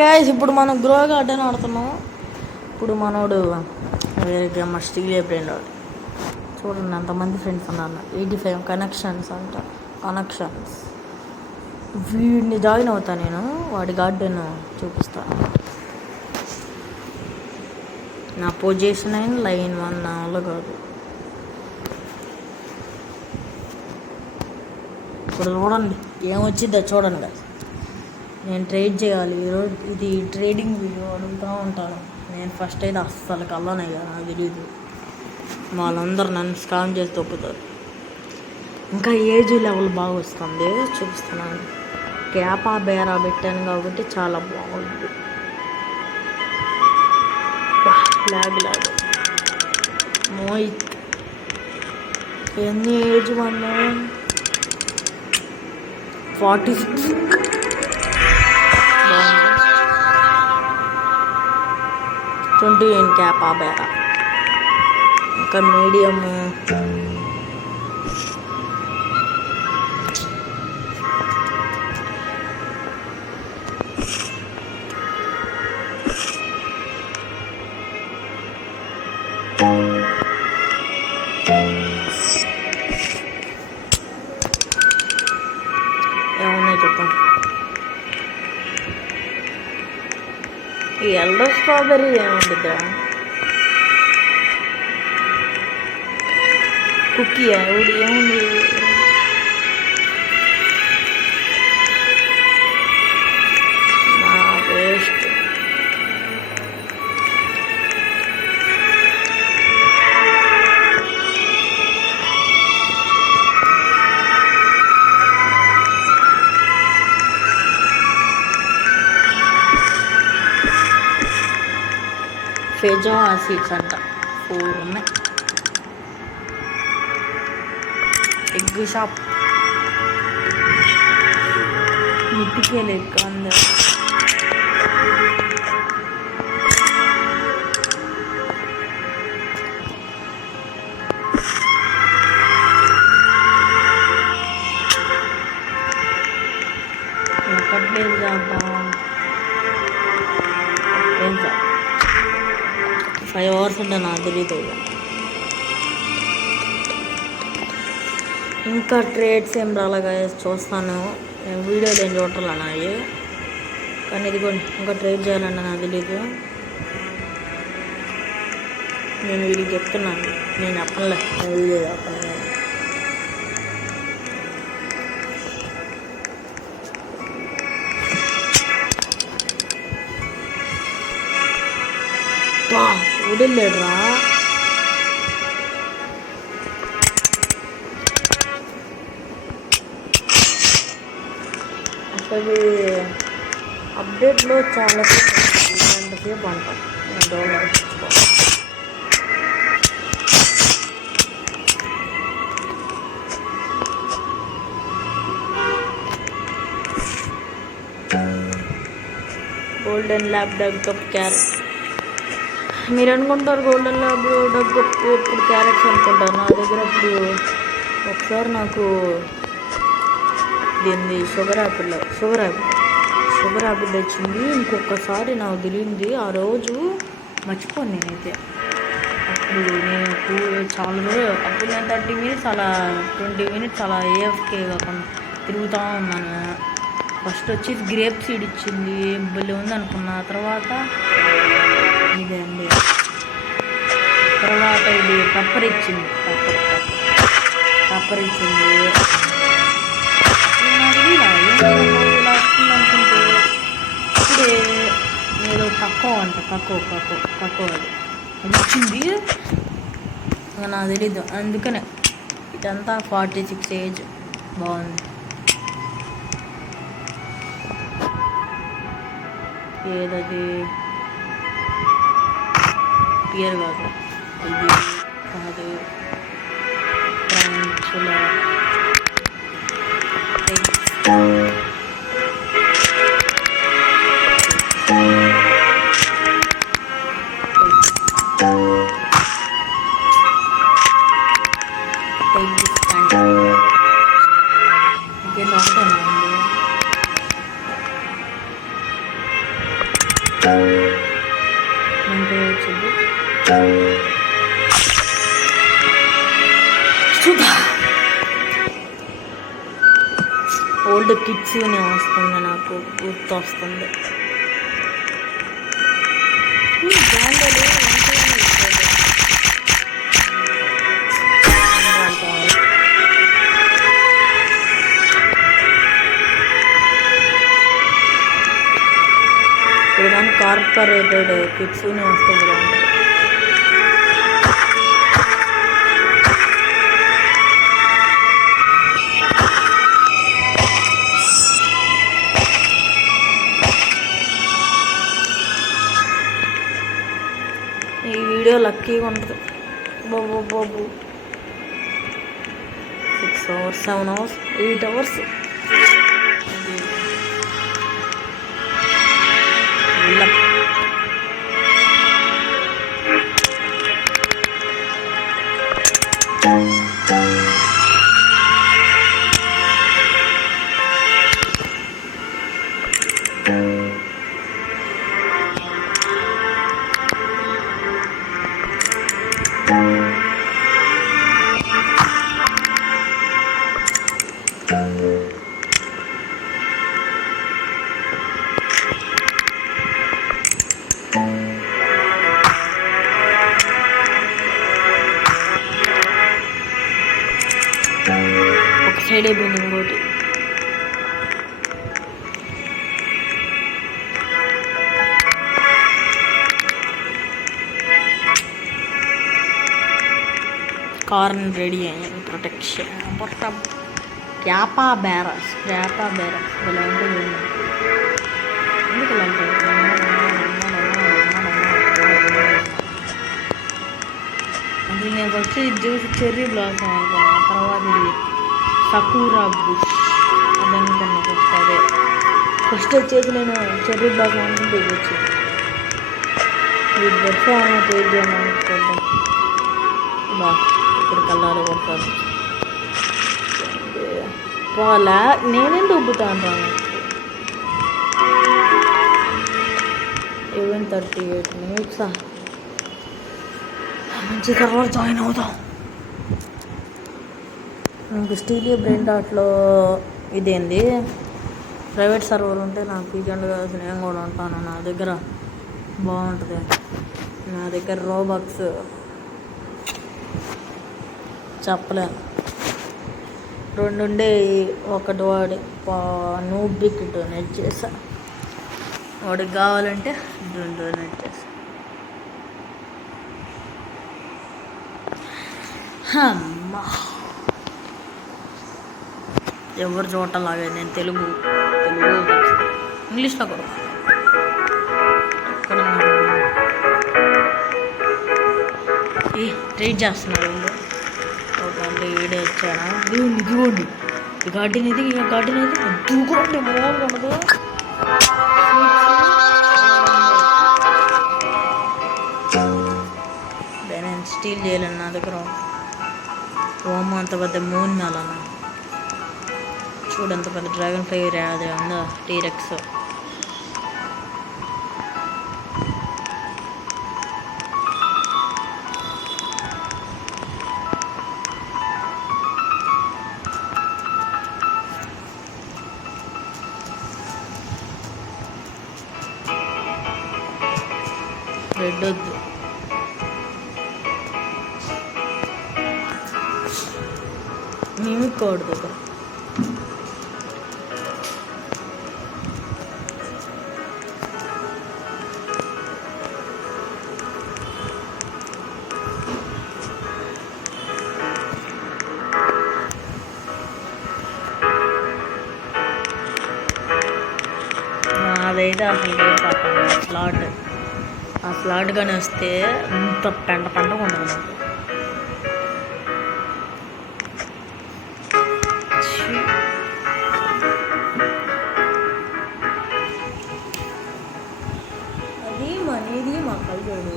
Guys ఇప్పుడు మనం grow garden ఆడుతున్నాము. ఇప్పుడు మనోడు వేరే గేమ్ స్టీల్ అయిపోయింది. చూడండి అంతమంది ఫ్రెండ్స్ ఉన్నారు. 85 కనెక్షన్స్ అంట. కనెక్షన్స్ వీడిని జాయిన్ అవుతా. నేను వాడి గార్డెన్ చూపిస్తాను. నా పొజిషన్ అయిన లైన్ 1 నా వల్ల కాదు. ఇప్పుడు చూడండి ఏమొచ్చిందో చూడండి. నేను ట్రేడ్ చేయాలి ఈరోజు. ఇది ట్రేడింగ్ వీడియో అడుగుతూ ఉంటాను. నేను ఫస్ట్ అయితే అస్సలు కళ్ళనయ్యా, నాకు తెలియదు. వాళ్ళందరూ నన్ను స్కామ్ చేసి తొక్కుతారు. ఇంకా ఏజ్ లెవెల్ బాగా వస్తుంది, చూపిస్తున్నాను. క్యాపా బేరా పెట్టాను కాబట్టి చాలా బాగుంది. లాగ్ మోయిక్ ఎన్ని ఏజ్ వన్నా 46 29 క్యాప్ ఆ బేరా. ఇంకా మీడియము ఏమున్నాయి చెప్పండి. ఈ ఎల్డర్ స్ట్రాబెర్రీ ఏముంటుందా? కుక్కీ ఎవడు ఏముంది? నా వేస్ట్. ఫెజో సీడ్స్ అంట 4 ఉన్నాయి. ఎగ్ షాప్ మిట్టికేలు ఎగ్ అందరు. ఎక్కడ ప్లేస్ చేద్దాం? 5 hours అంటే నాకు తెలియదు. ఇంకా ట్రేడ్స్ ఏం రాలాగా చూస్తాను. నేను వీడియోలు ఏం చూడాలి నాయి, కానీ ఇదిగోండి ఇంకా ట్రేడ్ చేయాలంటే నాకు తెలీదు. నేను వీడికి చెప్తున్నాను. నేను చెప్పలే, నేను వీడియో చెప్పను. వదిలేడురా. అసలు అప్డేట్లో చాలా సేపు అంటాం. Golden lab dog carrot. మీరు అనుకుంటారు గోల్డెన్ ల్యాబ్ డగ్ ఇప్పుడు క్యారెట్స్ అనుకుంటారు. నా దగ్గర ఇప్పుడు ఒకసారి నాకు దీన్ని షుగర్ యాపిల్ వచ్చింది. ఇంకొకసారి నాకు తెలియంది. ఆ రోజు మర్చిపోను నేనైతే. అప్పుడు నేను చాలా రోజులు అప్పుడు నేను 30 minutes అలా 20 minutes అలా ఏఎఫ్కే కాకుండా తిరుగుతూ ఉన్నాను. ఫస్ట్ వచ్చి గ్రేప్ సీడ్ ఇచ్చింది, భలే ఉంది అనుకున్నా. తర్వాత ఇదే అండి. తర్వాత ఇది పెప్పర్ ఇచ్చింది. పెప్పర్ ఇచ్చింది. అనుకుంటే ఇప్పుడే ఏదో తక్కువ అది వచ్చింది. నాకు తెలీదు, అందుకనే ఇదంతా 46 ఏజ్. బాగుంది. ఏదది పియర్ కాదు, ఇది కాదు. ఫ్రాన్స్లో మంచిగా వచ్చింది. ఓల్డ్ కిడ్స్ వస్తుంది, నాకు గుర్తు వస్తుంది. ఇప్పుడు కానీ కార్పొరేటెడ్ కిడ్స్ వస్తుంది బాగుంటుంది. ఈ వీడియో లక్కీగా ఉంటుంది బాబు బాబు. 6 hours 7 hours 8 hours ఒక సైడ్ అయిపోయింది. ఇంకోటి కార్న్ రెడీ అయ్యింది. ప్రొటెక్షన్ మొత్తం క్యాపా బేరస్ ఇలా ఉంటుంది. ఎందుకు ఇలా ఉంటుంది? అది నేను ఫస్ట్ ఇది చూసి చెర్రీ బ్లాసమ్ అనుకున్నా, తర్వాత ఇది సకూరా బుష్ అది అనుకున్నా. ఫస్ట్ వచ్చేసి నేను చెర్రీ బ్లాసమ్ అనుకుంటే ఇది వచ్చింది. ఇది బెర్ఫా ట్రేడ్ చేయమని అనుకుంటాం. బా ఇప్పుడు కలర్ కొడతాను. పోలా నేనేం దుబ్బుతాను రా. 11:38 minutes. మంచి సర్వర్ జాయిన్ అవుతాం. నాకు స్టీలియా బ్రెయిన్ డాట్లో ఇదేంది ప్రైవేట్ సర్వర్ ఉంటే నాకు వీకెండ్గా నేను కూడా ఉంటాను. నా దగ్గర బాగుంటుంది. నా దగ్గర రోబక్స్ చెప్పలేను. 2 ఉండే ఒకటి వాడి నూబిక్ డొనేట్ చేశా. వాడికి కావాలంటే 2 డొనేట్ చేశా. అమ్మా ఎవరు చూడలాగా నేను తెలుగు ఇంగ్లీష్లో కూడా ట్రీట్ చేస్తున్నారు వీళ్ళు. ఒక వీడియో వచ్చానా ఇదిగోండి ఈ గార్డెన్ ఇది దూకోండి మామూలుగా ఉండదు. నేను స్టీల్ చేయలేను. నా దగ్గర ఓమ అంత పెద్ద మూన్ మేళన చూడంత పెద్ద డ్రాగన్ ఫ్లై అది ఉందా టీరెక్స్. రెడ్ వద్దు. మిమిక్ కోడ్ దగ్గర అదైతే అసలు స్లాట్ ఆ స్లాట్ కానీ వస్తే అంత పెంట ఉండదు నాకు. అది మనీది మా కల్చరు.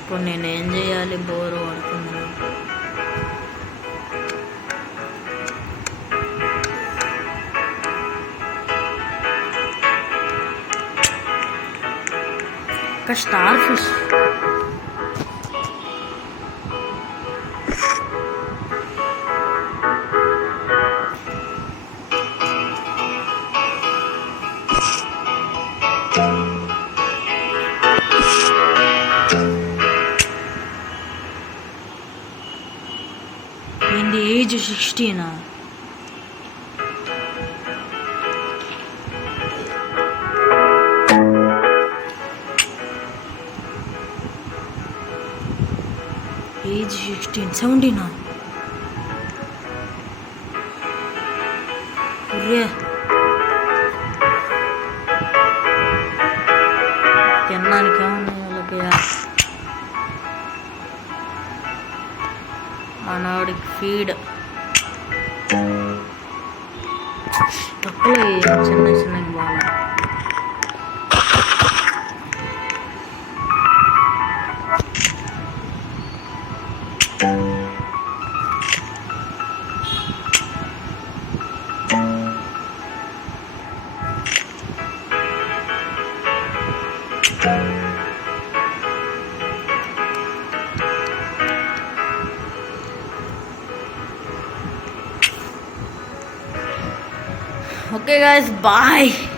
ఇప్పుడు నేనేం చేయాలి? బోరు పడుతుంది. అక్కడ స్టార్ ఫిష్. ఏంది ఏజ్ 16? ఏజ్ 16, 17. తినడానికి ఏమన్నా వాళ్ళకి మనవాడికి ఫీడ్ తక్కువ చిన్న చిన్నకి బాగా. Okay guys, bye.